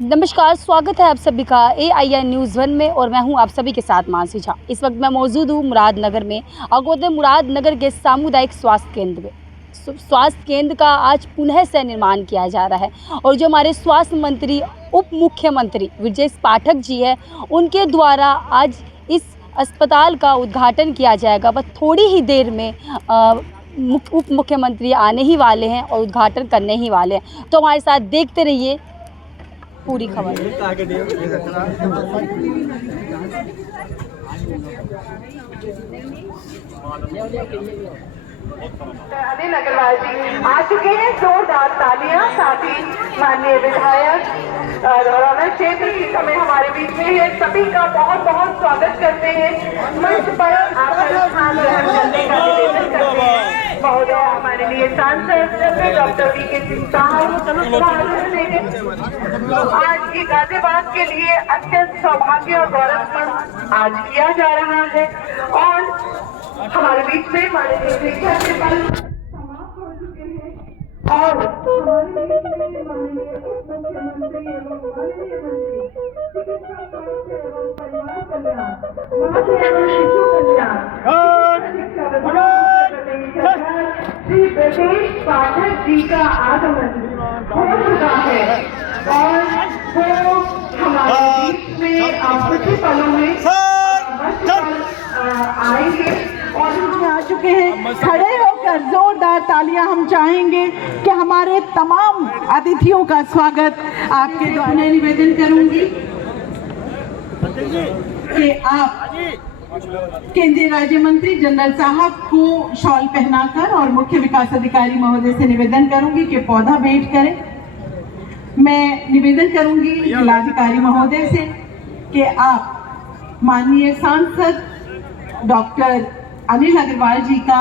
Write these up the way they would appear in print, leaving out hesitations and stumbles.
नमस्कार, स्वागत है आप सभी का AIN न्यूज़ 1 में और मैं हूं आप सभी के साथ मानसी झा। इस वक्त मैं मौजूद हूं मुरादनगर में। अगोदर मुरादनगर के सामुदायिक स्वास्थ्य केंद्र में स्वास्थ्य केंद्र का आज पुनः से निर्माण किया जा रहा है और जो हमारे स्वास्थ्य मंत्री उप मुख्यमंत्री ब्रजेश पाठक जी है, उनके द्वारा आज इस अस्पताल का उद्घाटन किया जाएगा। बस थोड़ी ही देर में उप मुख्यमंत्री आने ही वाले हैं और उद्घाटन करने ही वाले हैं। तो हमारे साथ देखते रहिए पूरी खबर। अनिल अग्रवाल जी आ चुके हैं। जोरदार तालियां। साथ ही माननीय विधायक रौनक क्षेत्र की समय हमारे बीच में है, सभी का बहुत बहुत स्वागत करते हैं। मंच पर आकर स्थान ग्रहण करने का निवेदन करते हैं महोदय हमारे लिए सांसद डॉक्टर VK सिंह साहब। आज ये गाजियाबाद के लिए अत्यंत सौभाग्य और गौरवपूर्ण आज किया जा रहा है और हमारे बीच में माननीय शिक्षा के पल समाप्त हो चुके हैं और हमारे बीच में माननीय उप मुख्यमंत्री एवं माननीय मंत्री चिकित्सा स्वास्थ्य एवं परिवार कल्याण मातृ एवं शिशु कल्याण श्री ब्रजेश पाठक जी का आगमन हो चुका है और वो हमारे बीच में कुछ ही पलों में आएंगे और हम आ चुके हैं। खड़े होकर जोरदार तालियां हम चाहेंगे कि हमारे तमाम अतिथियों का स्वागत आपके द्वारा। निवेदन करूंगी कि आप केंद्रीय राज्य मंत्री जनरल साहब को शॉल पहनाकर और मुख्य विकास अधिकारी महोदय से निवेदन करूंगी कि पौधा भेंट करें। मैं निवेदन करूंगी जिलाधिकारी महोदय से कि आप माननीय सांसद डॉक्टर अनिल अग्रवाल जी का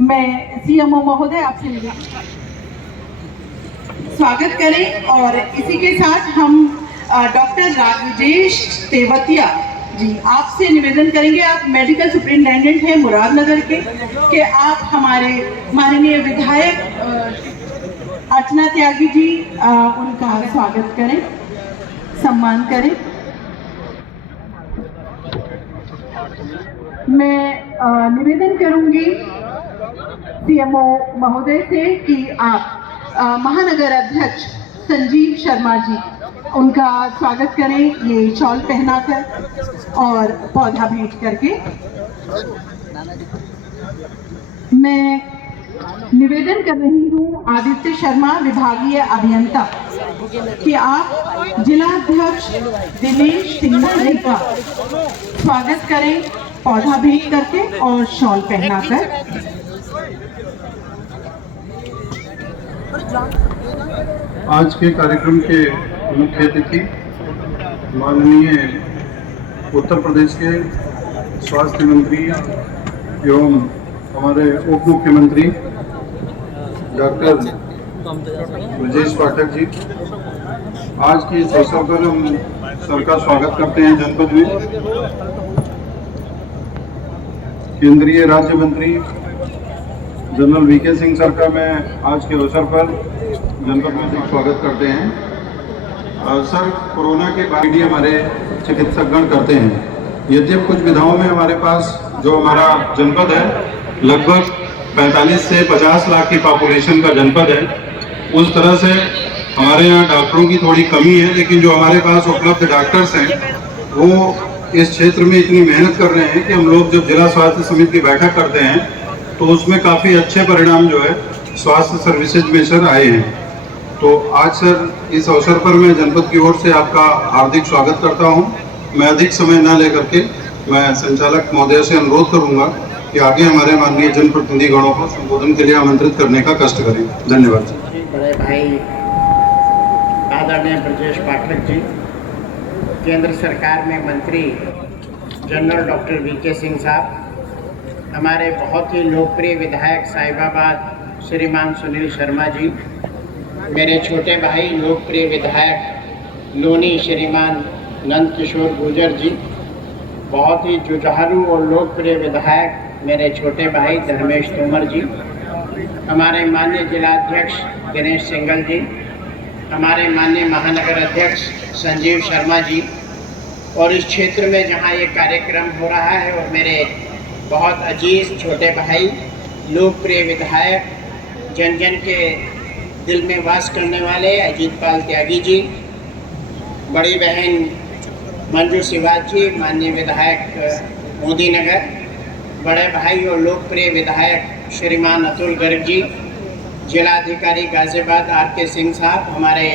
मैं CMO महोदय आपसे स्वागत करें और इसी के साथ हम डॉक्टर राजेश तेवतिया जी आपसे निवेदन करेंगे। आप मेडिकल सुपरिटेंडेंट हैं मुरादनगर के, कि आप हमारे माननीय विधायक अर्चना त्यागी जी उनका स्वागत करें, सम्मान करें। मैं निवेदन करूंगी CMO महोदय से कि आप महानगर अध्यक्ष संजीव शर्मा जी उनका स्वागत करें, ये शॉल पहनाकर और पौधा भेंट करके। मैं निवेदन कर रही हूँ आदित्य शर्मा विभागीय अभियंता कि आप जिलाध्यक्ष दिनेश सिन्हा जी का स्वागत करें पौधा भेंट करके और शॉल पहनाकर। आज के कार्यक्रम के मुख्य अतिथि माननीय उत्तर प्रदेश के स्वास्थ्य मंत्री एवं हमारे उप मुख्यमंत्री डॉक्टर ब्रजेश पाठक जी, आज के इस अवसर पर हम सबका स्वागत करते हैं जनपद में। केंद्रीय राज्य मंत्री जनरल VK सिंह सर का मैं आज के अवसर पर जनपद में स्वागत करते हैं। सर, कोरोना के बाद भी हमारे चिकित्सकगण करते हैं। यद्यप कुछ विधाओं में हमारे पास जो हमारा जनपद है लगभग 45 से 50 लाख की पॉपुलेशन का जनपद है, उस तरह से हमारे यहाँ डॉक्टरों की थोड़ी कमी है, लेकिन जो हमारे पास उपलब्ध डॉक्टर्स हैं वो इस क्षेत्र में इतनी मेहनत कर रहे हैं कि हम लोग जब जिला स्वास्थ्य समिति की बैठक करते हैं तो उसमें काफ़ी अच्छे परिणाम जो है स्वास्थ्य सर्विसेज में सर आए हैं। तो आज सर इस अवसर पर मैं जनपद की ओर से आपका हार्दिक स्वागत करता हूं। मैं अधिक समय न लेकर के मैं संचालक महोदय से अनुरोध करूंगा कि आगे हमारे माननीय जनप्रतिनिधि गणों को संबोधन के लिए आमंत्रित करने का कष्ट करें। धन्यवाद। बड़े भाई आदरणीय ब्रजेश पाठक जी, केंद्र सरकार में मंत्री जनरल डॉक्टर VK सिंह साहब, हमारे बहुत ही लोकप्रिय विधायक साहिबाबाद श्रीमान सुनील शर्मा जी, मेरे छोटे भाई लोकप्रिय विधायक लोनी श्रीमान नंद किशोर गुर्जर जी, बहुत ही जुझारू और लोकप्रिय विधायक मेरे छोटे भाई धर्मेश तोमर जी, हमारे माननीय जिलाध्यक्ष दिनेश सिंगल जी, हमारे माननीय महानगर अध्यक्ष संजीव शर्मा जी, और इस क्षेत्र में जहां ये कार्यक्रम हो रहा है, और मेरे बहुत अजीज छोटे भाई, लोकप्रिय विधायक, जन जन के दिल में वास करने वाले अजीत पाल त्यागी जी, बड़ी बहन मंजू शिवाज जी, माननीय विधायक मोदी नगर, बड़े भाई और लोकप्रिय विधायक श्रीमान अतुल गर्ग जी, जिलाधिकारी गाजियाबाद RK सिंह साहब, हमारे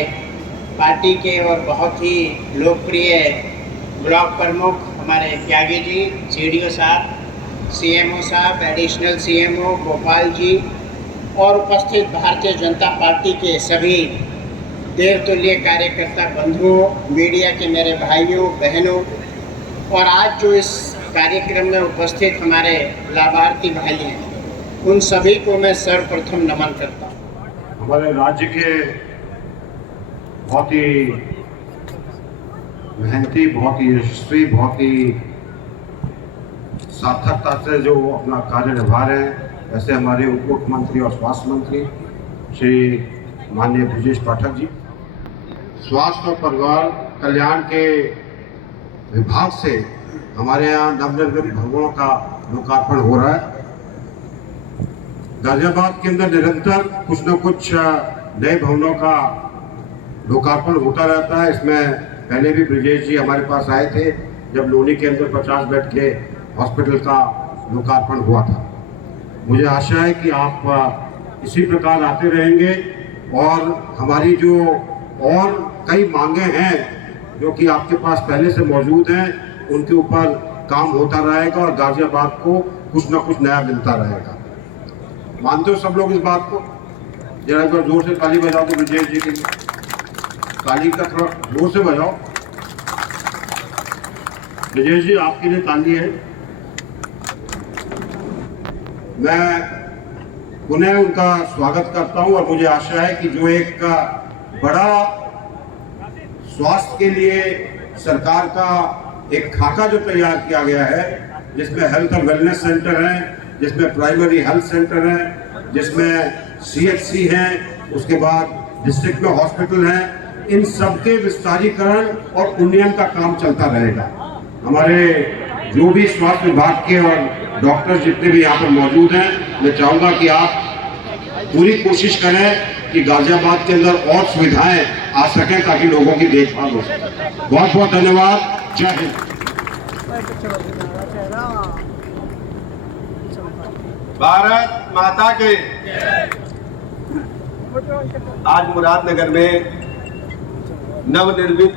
पार्टी के और बहुत ही लोकप्रिय ब्लॉक प्रमुख हमारे त्यागी जी, CDO साहब, CMO साहब, एडिशनल CMO गोपाल जी, और उपस्थित भारतीय जनता पार्टी के सभी देवतुल्य कार्यकर्ता बंधुओं, मीडिया के मेरे भाइयों बहनों, और आज जो इस कार्यक्रम में उपस्थित हमारे लाभार्थी भाई हैं, उन सभी को मैं सर्वप्रथम नमन करता हूँ। हमारे राज्य के बहुत ही मेहनती, बहुत ही यशस्वी, बहुत ही सार्थकता से जो अपना कार्य निभा रहे हैं, ऐसे हमारे उप मुख्यमंत्री और स्वास्थ्य मंत्री श्री माननीय ब्रजेश पाठक जी, स्वास्थ्य और परिवार कल्याण के विभाग से हमारे यहाँ नवनिर्मित भवनों का लोकार्पण हो रहा है। गाजियाबाद के अंदर निरंतर कुछ न कुछ नए भवनों का लोकार्पण होता रहता है। इसमें पहले भी ब्रजेश जी हमारे पास आए थे जब लोनी के अंदर 50 बेड के हॉस्पिटल का लोकार्पण हुआ था। मुझे आशा है कि आप इसी प्रकार आते रहेंगे और हमारी जो और कई मांगे हैं जो कि आपके पास पहले से मौजूद हैं, उनके ऊपर काम होता रहेगा और गाजियाबाद को कुछ ना कुछ नया मिलता रहेगा। मानते हो सब लोग इस बात को? जरा एक बार जोर से ताली बजाओ तो ब्रजेश जी के लिए ताली का थोड़ा जोर से बजाओ। ब्रजेश जी आपके लिए ताली है। मैं पुनः उनका स्वागत करता हूं और मुझे आशा है कि जो एक बड़ा स्वास्थ्य के लिए सरकार का एक खाका जो तैयार किया गया है, जिसमें हेल्थ और वेलनेस सेंटर है, जिसमें प्राइमरी हेल्थ सेंटर है, जिसमें CHC हैं, उसके बाद डिस्ट्रिक्ट में हॉस्पिटल हैं, इन सबके विस्तारीकरण और उन्नयन का काम चलता रहेगा। हमारे जो भी स्वास्थ्य विभाग के और डॉक्टर जितने भी यहाँ पर मौजूद हैं, मैं चाहूँगा कि आप पूरी कोशिश करें कि गाजियाबाद के अंदर और सुविधाएं आ सकें ताकि लोगों की देखभाल हो सके। बहुत बहुत धन्यवाद। जय हिंद। भारत माता के। आज मुरादनगर में नवनिर्मित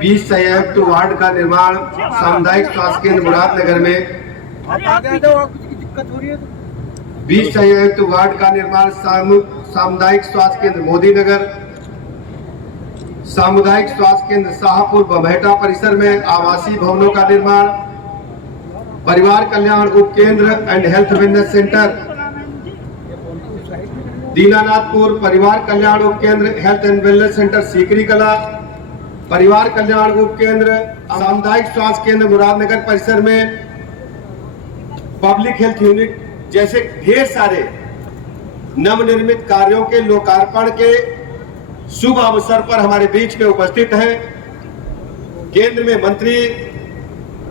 20 संयुक्त वार्ड का निर्माण सामुदायिक स्वास्थ्य केंद्र मुरादनगर में 20 संयुक्त वार्ड का निर्माण सामुदायिक स्वास्थ्य केंद्र मोदी नगर, सामुदायिक स्वास्थ्य केंद्र शाहपुर बम्हेटा परिसर में आवासीय भवनों का निर्माण, परिवार कल्याण उप केंद्र एंड हेल्थ वेलनेस सेंटर दीनानाथपुर, परिवार कल्याण उप केंद्र health and wellness centre Sikri कला, परिवार कल्याण उप केंद्र सामुदायिक स्वास्थ्य केंद्र मुरादनगर परिसर में पब्लिक हेल्थ यूनिट जैसे ढेर सारे नवनिर्मित कार्यों के लोकार्पण के शुभ अवसर पर हमारे बीच में उपस्थित हैं केंद्र में मंत्री,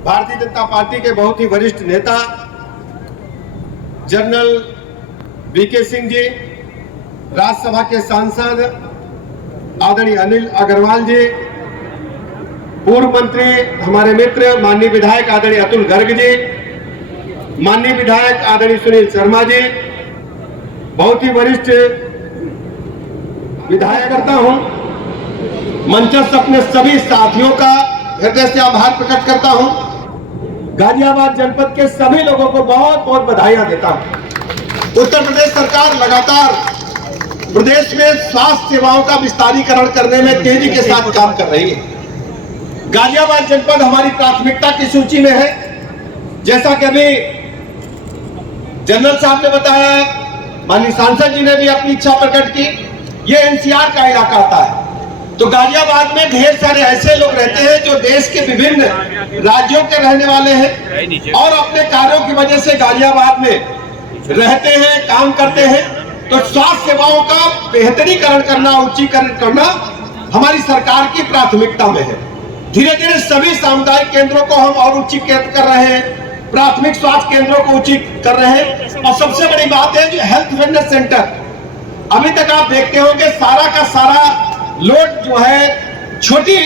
भारतीय जनता पार्टी के बहुत ही वरिष्ठ नेता जनरल VK सिंह जी, राज्यसभा के सांसद आदरणीय अनिल अग्रवाल जी, पूर्व मंत्री हमारे मित्र माननीय विधायक आदरणीय अतुल गर्ग जी, माननीय विधायक आदरणीय सुनील शर्मा जी, बहुत ही वरिष्ठ विधायक करता हूं, मंचस्थ अपने सभी साथियों का हृदय से आभार प्रकट करता हूं। गाजियाबाद जनपद के सभी लोगों को बहुत बहुत बधाइयां देता हूं। उत्तर प्रदेश सरकार लगातार प्रदेश में स्वास्थ्य सेवाओं का विस्तारीकरण करने में तेजी के साथ काम कर रही है। गाजियाबाद जनपद हमारी प्राथमिकता की सूची में है। जैसा कि अभी जनरल साहब ने बताया, माननीय सांसद जी ने भी अपनी इच्छा प्रकट की, ये NCR का इलाका आता है। तो गाजियाबाद में ढेर सारे ऐसे लोग रहते हैं जो देश के विभिन्न राज्यों के रहने वाले हैं और अपने कार्यों की वजह से गाजियाबाद में रहते हैं, काम करते हैं। तो स्वास्थ्य सेवाओं का बेहतरीकरण करना, उच्चीकरण करना हमारी सरकार की प्राथमिकता में है। धीरे धीरे सभी सामुदायिक केंद्रों को हम और उच्चीकृत कर रहे हैं, प्राथमिक स्वास्थ्य केंद्रों को उच्चीकृत कर रहे हैं। और सबसे बड़ी बात है जो हेल्थ वेलनेस सेंटर, अभी तक आप देखते होंगे सारा का सारा लोड जो है छोटी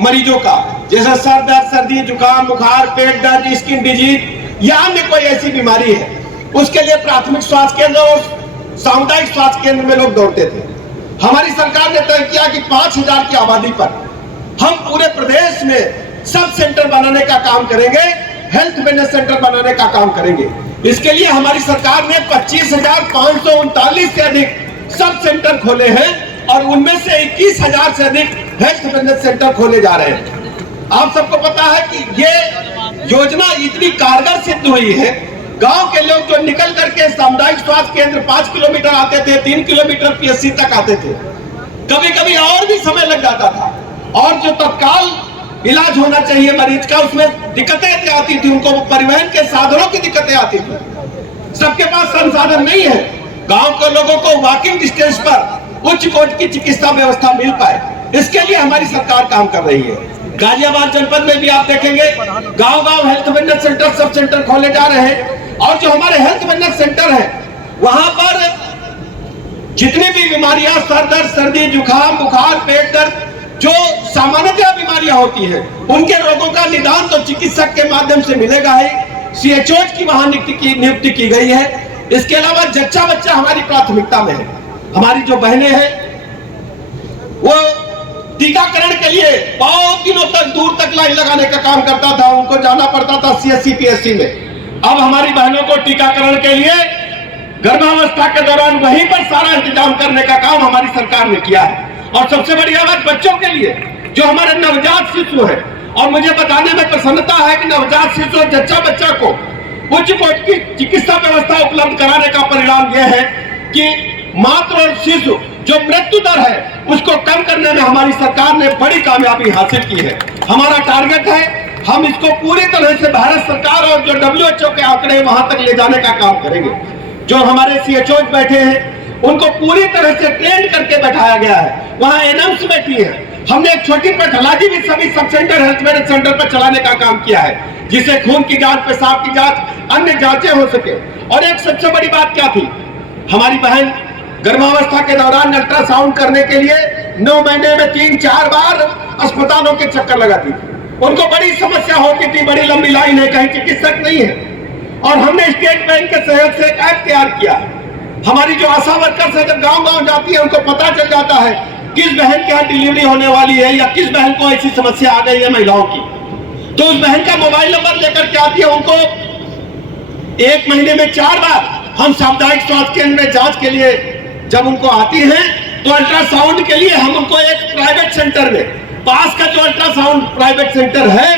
मरीजों का, जैसे सर दर्द, सर्दी, जुकाम, बुखार, पेट दर्द, स्किन डिजीज या अन्य कोई ऐसी बीमारी है, उसके लिए प्राथमिक स्वास्थ्य केंद्र और सामुदायिक स्वास्थ्य केंद्र में लोग दौड़ते थे। हमारी सरकार ने तय किया कि 5000 की आबादी पर हम पूरे प्रदेश में सब सेंटर बनाने का काम करेंगे, हेल्थ वेलनेस सेंटर बनाने का काम करेंगे। इसके लिए हमारी सरकार ने 25,539 से अधिक सब सेंटर खोले हैं और उनमें से 21,000 से अधिक हेल्थ वेलनेस सेंटर खोले जा रहे हैं। आप सबको पता है कि ये योजना इतनी कारगर सिद्ध हुई है। गांव के लोग जो निकल करके सामुदायिक स्वास्थ्य केंद्र 5 किलोमीटर आते थे, 3 किलोमीटर पीएचसी तक आते थे, कभी कभी और भी समय लग जाता था और जो तत्काल इलाज होना चाहिए मरीज का, उसमें दिक्कतें आती थी, उनको परिवहन के साधनों की दिक्कतें आती थी। सबके पास संसाधन नहीं है, गांव के लोगों को वॉकिंग डिस्टेंस पर उच्च कोटि की चिकित्सा व्यवस्था मिल पाए, इसके लिए हमारी सरकार काम कर रही है। गाजियाबाद जनपद में भी आप देखेंगे गांव-गांव health wellness centre, sub centre खोले जा रहे हैं और जो हमारे हेल्थ वेलनेस सेंटर है वहां पर जितनी भी बीमारियां, सर दर्द, सर्दी, जुकाम, बुखार, पेट दर्द, जो सामान्यतः बीमारियां होती हैं, उनके रोगों का निदान तो चिकित्सक के माध्यम से मिलेगा ही। सीएचओ की वहां नियुक्ति की गई है। इसके अलावा जच्चा बच्चा हमारी प्राथमिकता में है। हमारी जो बहनें हैं वो टीकाकरण के लिए बहुत दिनों तक दूर तक लाइन लगाने का काम करता था, उनको जाना पड़ता था सीएससी पीएचसी में। अब हमारी बहनों को टीकाकरण के लिए गर्भावस्था के दौरान वहीं पर सारा इंतजाम करने का काम हमारी सरकार ने किया है। और सबसे बड़ी बात बच्चों के लिए जो हमारे नवजात शिशु है, और मुझे बताने में प्रसन्नता है कि नवजात शिशु और जच्चा बच्चा को उच्च कोटि की चिकित्सा व्यवस्था उपलब्ध कराने का परिणाम यह है कि मातृ और शिशु जो मृत्यु दर है उसको कम करने में हमारी सरकार ने बड़ी कामयाबी हासिल की है। हमारा टारगेट है हम इसको पूरी तरह से भारत सरकार और जो WHO के आंकड़े वहां तक ले जाने का काम करेंगे। जो हमारे सीएचओ बैठे हैं उनको पूरी तरह से ट्रेन करके बैठाया गया है, वहां एनएम्स बैठी है। हमने एक छोटी पैथोलॉजी भी सभी sub centre health wellness centre पर चलाने का काम किया है, जिससे खून की जांच, पेशाब की जांच, अन्य जांचें हो सके। और एक सबसे बड़ी बात क्या थी, हमारी बहन गर्भावस्था के दौरान अल्ट्रासाउंड करने के लिए 9 महीने में 3-4 बार अस्पतालों के चक्कर लगाती थी। उनको बड़ी समस्या होती थी, बड़ी लंबी लाइन है, कहीं चिकित्सक नहीं है। और हमने स्टेट बैंक के सहयोग से एक ऐप तैयार किया। हमारी जो आशा वर्कर्स है जब गांव-गांव जाती है उनको पता चल जाता है किस बहन के यहाँ डिलीवरी होने वाली है या किस बहन को ऐसी समस्या आ गई है महिलाओं की, तो उस बहन का मोबाइल नंबर लेकर के आती है। उनको 1 महीने में 4 बार हम सामुदायिक स्वास्थ्य केंद्र में जांच के लिए जब उनको आती हैं तो अल्ट्रासाउंड के लिए हम उनको एक प्राइवेट सेंटर में, पास का जो अल्ट्रासाउंड प्राइवेट सेंटर है,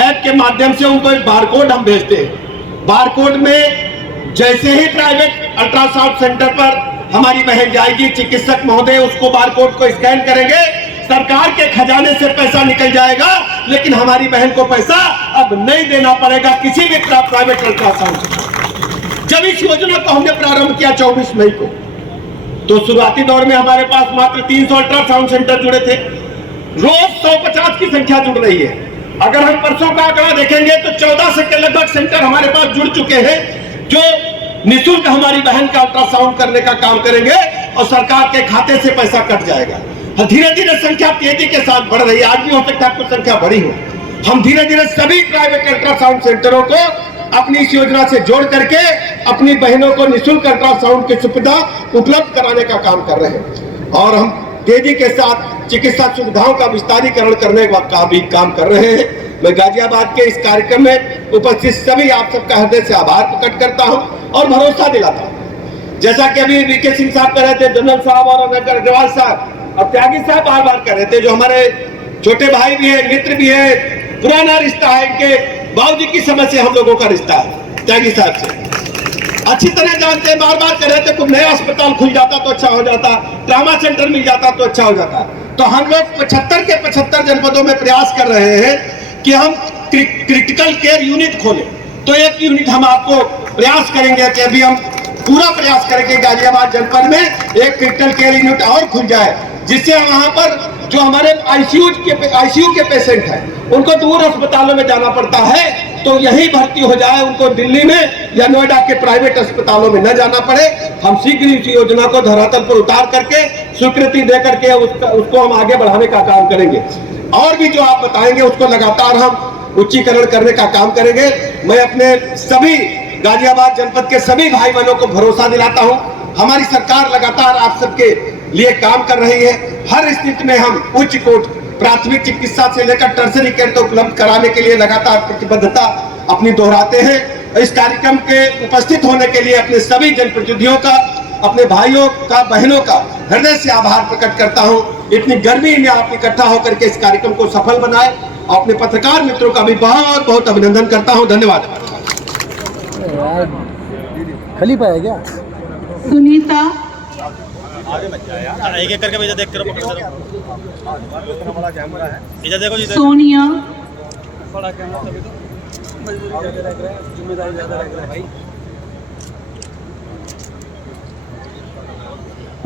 ऐप के माध्यम से उनको एक बारकोड हम भेजते हैं। बारकोड में जैसे ही प्राइवेट अल्ट्रासाउंड सेंटर पर हमारी बहन जाएगी, चिकित्सक महोदय उसको बारकोड को स्कैन करेंगे, सरकार के खजाने से पैसा निकल जाएगा, लेकिन हमारी बहन को पैसा अब नहीं देना पड़ेगा किसी भी प्राइवेट अल्ट्रासाउंड। जब इस योजना को हमने प्रारंभ किया 24 मई को, तो शुरुआती दौर में हमारे पास मात्र 300 अल्ट्रासाउंड सेंटर जुड़े थे। रोज 150 की संख्या जुड़ रही है। अगर हम परसों का आंकड़ा देखेंगे तो 1400 के लगभग सेंटर हमारे पास जुड़ चुके हैं जो निःशुल्क हमारी बहन का अल्ट्रासाउंड करने का काम करेंगे और सरकार के खाते से पैसा कट जाएगा। धीरे धीरे संख्या तेजी के साथ बढ़ रही है, आज भी हो सकता है कुछ संख्या बढ़ी हो। हम धीरे धीरे सभी प्राइवेट अल्ट्रासाउंड सेंटरों को अपनी इस योजना से जोड़ करके अपनी बहनों को निःशुल्क अल्ट्रासाउंड की सुविधा उपलब्ध कराने का काम कर रहे हैं। और हम तेजी के साथ चिकित्सा सुविधाओं का विस्तारीकरण करने का भी काम कर रहे हैं। मैं गाजियाबाद के इस कार्यक्रम में उपस्थित सभी आप सबका हृदय से आभार प्रकट करता हूं और भरोसा दिलाता हूं। जैसा कि अभी वीके सिंह साहब कह रहे थे, जनरल साहब और अग्रवाल साहब और त्यागी साहब बार बार कह रहे थे, जो हमारे छोटे भाई भी है, मित्र भी है, पुराना रिश्ता है, इनके बाबूजी की समझ से हम लोगों का रिश्ता है त्यागी साहब से अच्छी तरह जानते हैं। बार बार कह रहे थे कुछ नया अस्पताल खुल जाता तो अच्छा हो जाता, ट्रामा सेंटर मिल जाता तो अच्छा हो जाता। तो हम लोग 75 के 75 जनपदों में प्रयास कर रहे हैं कि हम क्रिटिकल केयर यूनिट खोलें। तो एक यूनिट हम आपको प्रयास करेंगे कि अभी हम पूरा प्रयास करेंगे गाजियाबाद जनपद में एक क्रिटिकल केयर यूनिट और खुल जाए, जिससे वहां पर जो हमारे आईसीयू के पेशेंट हैं उनको दूर अस्पतालों में जाना पड़ता है, तो यही भर्ती हो जाए, उनको दिल्ली में या नोएडा के प्राइवेट अस्पतालों में न जाना पड़े। हम शीघ्र इस योजना को धरातल पर उतार करके स्वीकृति दे करके उसको हम आगे बढ़ाने का काम करेंगे। और भी जो आप बताएंगे उसको लगातार हम उच्चीकरण करने का काम करेंगे। मैं अपने सभी गाजियाबाद जनपद के सभी भाई बहनों को भरोसा दिलाता हूं, हमारी सरकार लगातार आप सबके लिए काम कर रही है। हर स्थिति में हम उच्च कोटि प्राथमिक चिकित्सा से लेकर टर्सरी केयर तक उपलब्ध कराने के लिए लगातार प्रतिबद्धता अपनी दोहराते हैं। इस कार्यक्रम के उपस्थित होने के लिए अपने सभी जनप्रतिनिधियों का, अपने भाइयों का, बहनों का हृदय से आभार प्रकट करता हूं। इतनी गर्मी में आप इकट्ठा होकर के इस कार्यक्रम को सफल बनाए। अपने पत्रकार मित्रों का भी बहुत बहुत अभिनंदन करता हूं। धन्यवाद। खलीफा है क्या? सुनीता, एक एक करके भेजा, देख करो, पकड़ करो, इधर देखो जी, सोनिया, बड़ा कैमरा तभी तो मजबूरी ज्यादा लग रहा है, जिम्मेदारी ज्यादा लग रहा है भाई।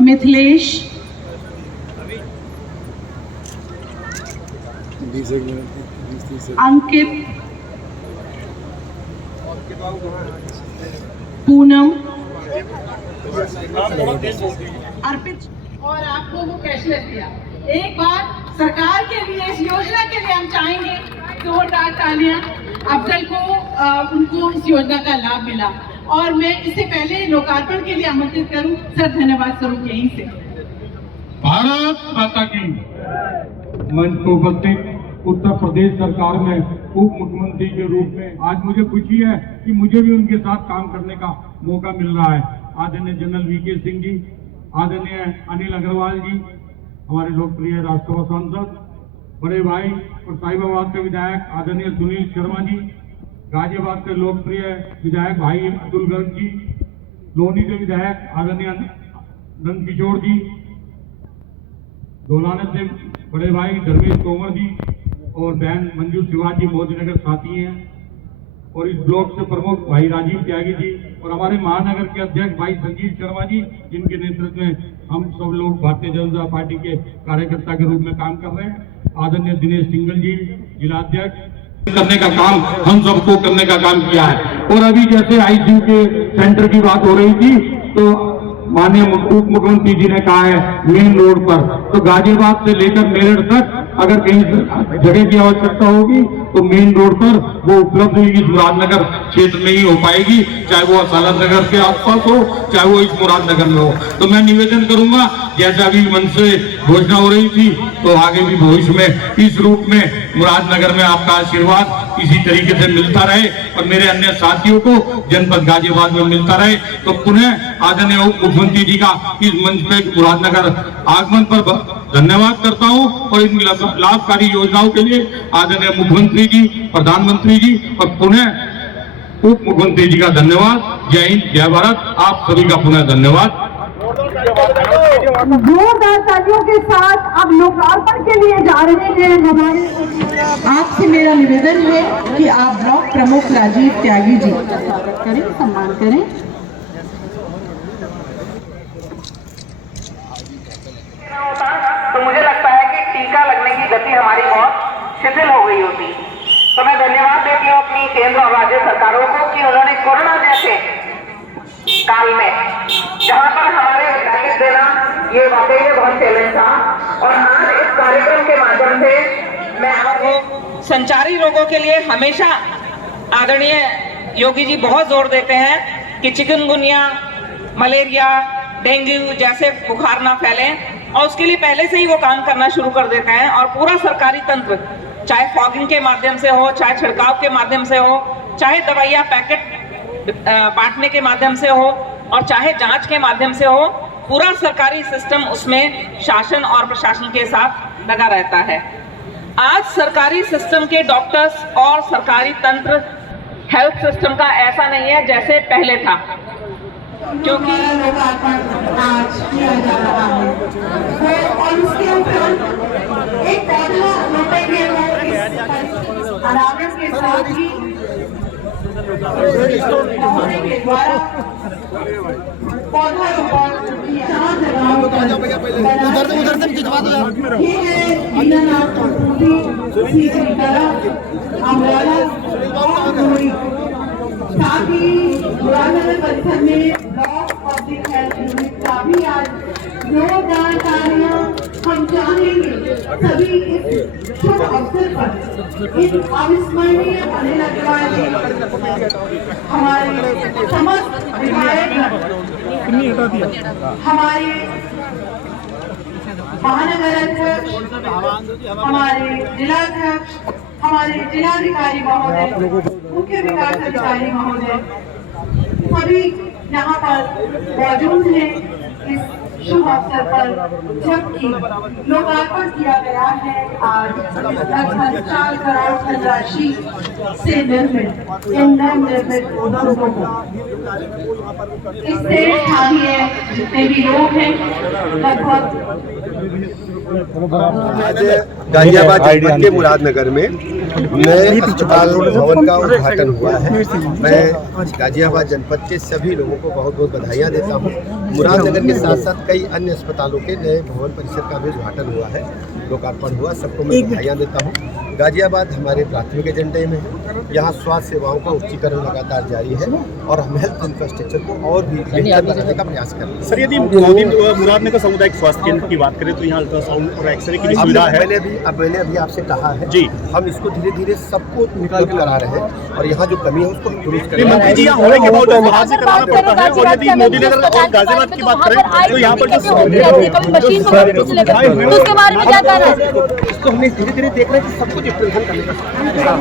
मिथिलेश, 20 मिनट अंकित, पूनम, अर्पित। और आपको वो कैशलेस दिया। एक बार सरकार के लिए, इस योजना के लिए हम चाहेंगे जोरदार तालियां। अफजल को उनको इस योजना का लाभ मिला और मैं इससे पहले लोकार्पण के लिए आमंत्रित करूं। सर धन्यवाद स्वरूप यहीं से। भारत माता की। मंच को उपस्थित उत्तर प्रदेश सरकार में उप मुख्यमंत्री के रूप में आज मुझे खुशी है कि मुझे भी उनके साथ काम करने का मौका मिल रहा है। आदरणीय जनरल वीके सिंह जी, आदरणीय अनिल अग्रवाल जी, हमारे लोकप्रिय राज्यसभा सांसद, बड़े भाई और साहिबाबाद के विधायक आदरणीय सुनील शर्मा जी, गाजियाबाद के लोकप्रिय विधायक भाई अतुल गर्ग जी, लोनी के विधायक आदरणीय नंद किशोर जी, दोलाना से बड़े भाई धर्मेश तोमर जी और बहन मंजू शिवाजी मोदीनगर साथी हैं, और इस ब्लॉक से प्रमुख भाई राजीव त्यागी जी और हमारे महानगर के अध्यक्ष भाई संजीव शर्मा जी, जिनके नेतृत्व में हम सब लोग भारतीय जनता पार्टी के कार्यकर्ता के रूप में काम कर रहे हैं। आदरणीय दिनेश सिंगल जी, जिलाध्यक्ष, करने का काम हम सबको करने का काम किया है। और अभी जैसे आईसीयू के सेंटर की बात हो रही थी, तो माननीय उप मुख्यमंत्री जी ने कहा है मेन रोड पर, तो गाजियाबाद से लेकर मेरठ तक अगर कहीं जगह की आवश्यकता होगी तो मेन रोड पर वो उपलब्ध होगी। मुरादनगर क्षेत्र में ही हो पाएगी, चाहे वो असालत नगर के आसपास हो, चाहे वो इस मुरादनगर में हो। तो मैं निवेदन करूंगा, जैसा अभी मन से घोषणा हो रही थी, तो आगे भी भविष्य में इस रूप में मुरादनगर में आपका आशीर्वाद इसी तरीके से मिलता रहे और मेरे अन्य साथियों को जनपद गाजियाबाद में मिलता रहे। तो पुनः आदरणीय उप मुख्यमंत्री जी का इस मंच पे मुरादनगर आगमन पर धन्यवाद करता हूं और इन लाभकारी योजनाओं के लिए आदरणीय मुख्यमंत्री जी, प्रधानमंत्री जी और पुनः उप मुख्यमंत्री जी का धन्यवाद। जय हिंद, जय भारत। आप सभी का पुनः धन्यवाद। जोरदार तालियों के साथ अब लोकार्पण के लिए जा रहे हैं हमारे। आपसे मेरा निवेदन है कि आप ब्लॉक प्रमुख राजीव त्यागी जी का स्वागत करें, सम्मान करें। तो मुझे लगता है कि टीका लगने की गति हमारी बहुत शिथिल हो गई होती। तो मैं धन्यवाद देती हूँ अपनी केंद्र और राज्य सरकारों को कि उन्होंने कोरोना जैसे काल में, जहाँ पर हमारे वैक्सीन देना ये वाकई में बहुत चैलेंज था, और आज इस कार्यक्रम के माध्यम से मैं आपको संचारी रोगों के लिए हमेशा आदरणीय योगी जी बहुत जोर देते हैं कि चिकनगुनिया, मलेरिया, डेंगू जैसे बुखार ना फैलें, और उसके लिए पहले से ही वो काम करना शुरू कर देते हैं। और पूरा सरकारी तंत्र, चाहे फॉगिंग के माध्यम से हो, चाहे छिड़काव के माध्यम से हो, चाहे दवाइयाँ पैकेट बांटने के माध्यम से हो, और चाहे जांच के माध्यम से हो, पूरा सरकारी सिस्टम उसमें शासन और प्रशासन के साथ लगा रहता है। आज सरकारी सिस्टम के डॉक्टर्स और सरकारी तंत्र हेल्थ सिस्टम का ऐसा नहीं है जैसे पहले था। जो हमारा लोकार्पण आज किया जा रहा है वो, और उसके ऊपर एक पौधा रोपेंगे वो अनावरण के साथ ही महोदय के द्वारा पौधारोपण उधर से खिंचवा दो यार। ये है दीनानाथ चतुर्थी सीधी तरह अमराला और धोरी। साथ ही मुरादनगर परिसर में ब्लॉक पब्लिक हेल्थ यूनिट का भी आज जोरदार तालियां हम चाहेंगे सभी इस शुभ अवसर पर इस अविस्मरणीय होने लगने वाले हमारे समस्त विधायक हमारे महानगर अध्यक्ष, हमारे जिलाध्यक्ष, हमारे जिलाधिकारी महोदय, मुख्य विकास अधिकारी महोदय सभी यहाँ पर मौजूद हैं इस शुभ अवसर पर, जबकि लोकार्पण किया गया है आज लगभग 4 करोड़ धनराशि से निर्मित इन नवनिर्मित उद्योगों को। इससे स्थानीय जितने भी लोग हैं लगभग आज गाजियाबाद जनपद के मुरादनगर में नए अस्पताल भवन का उद्घाटन हुआ है। मैं गाजियाबाद जनपद के सभी लोगों को बहुत बहुत बधाइयाँ देता हूँ। मुरादनगर के साथ साथ कई अन्य अस्पतालों के नए भवन परिसर का भी उद्घाटन हुआ है, लोकार्पण हुआ, सबको मैं बधाइयाँ देता हूँ। गाजियाबाद हमारे प्राथमिक एजेंडे में है। यहाँ स्वास्थ्य सेवाओं का उच्चीकरण लगातार जारी है और हम हेल्थ इंफ्रास्ट्रक्चर को और भी बेहतर बनाने का प्रयास कर रहे हैं। सर, यदि मुरादनगर सामुदायिक स्वास्थ्य केंद्र की बात करें तो यहाँ अल्ट्रासाउंड और एक्सरे की सुविधा है। मैंने अभी आपसे कहा है जी, हम इसको धीरे धीरे सबको उपलब्ध करा रहे हैं और यहाँ जो कमी है उसको हम दुरुस्त करेंगे। मंत्री जी, यहाँ होने के बाद बाहर से कराना पड़ता है, और यदि मोदीनगर और गाजियाबाद की बात करें तो यहाँ पर उसके बारे में क्या कहना है? इसको हमने धीरे धीरे देख रहे हैं कि सब कुछ इम्प्रूवमेंट करेगा।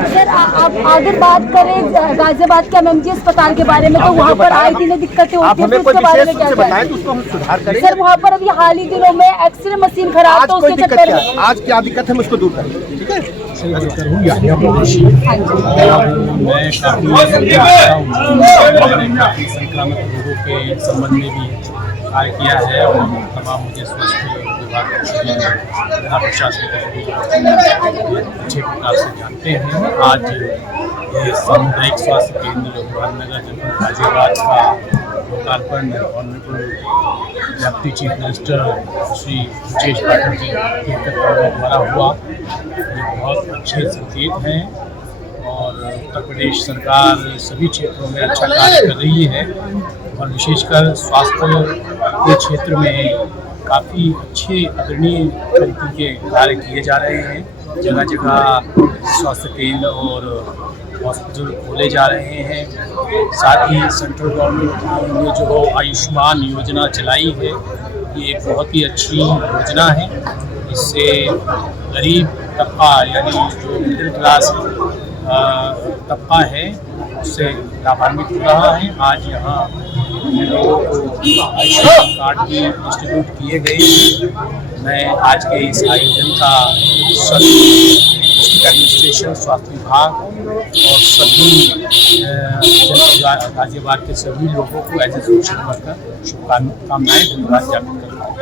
सर, आप अगर बात करें गाजियाबाद के एमएमजी अस्पताल के बारे में तो वहाँ पर आए दिन दिक्कतें होती हैं, उसके बारे में क्या बताएं तो उसको हम सुधार करेंगे। सर, वहाँ पर अभी हाल ही दिनों में एक्सरे मशीन खराब, तो उसके चक्कर में आज क्या दिक्कत है हम उसको दूर करेंगे। ठीक है, काफी संक्रामक रोगों के संबंध में भी कार्य किया है और तमाम मुझे स्वास्थ्य विभाग जिला प्रशासन के अच्छे प्रकार से जानते हैं। आज ये सामुदायिक स्वास्थ्य केंद्र मुरादनगर जनपद गाजियाबाद का लोकार्पण honourable deputy chief minister Shri Brajesh Pathak ji के द्वारा हुआ। ये बहुत अच्छे संकेत हैं और उत्तर प्रदेश सरकार सभी क्षेत्रों में अच्छा कार्य कर रही है और विशेषकर स्वास्थ्य के क्षेत्र में काफ़ी अच्छे अग्रणीय तरीके के कार्य किए जा रहे हैं। जगह जगह स्वास्थ्य केंद्र और हॉस्पिटल खोले जा रहे हैं। साथ ही सेंट्रल गवर्नमेंट ने जो आयुष्मान योजना चलाई है, ये एक बहुत ही अच्छी योजना है। इससे गरीब तबका यानी जो मिडिल क्लास तबका है उससे लाभान्वित हो रहा है। आज यहाँ लोगों को आयुष्मान कार्ड भी डिस्ट्रीब्यूट किए गए। मैं आज के इस आयोजन का सभी डिस्ट्रिक्ट एडमिनिस्ट्रेशन, स्वास्थ्य विभाग और सभी जनपद गाजियाबाद के सभी लोगों को एज ए सोशल वर्कर शुभकामनाएं, धन्यवाद ज्ञापित करता हूँ।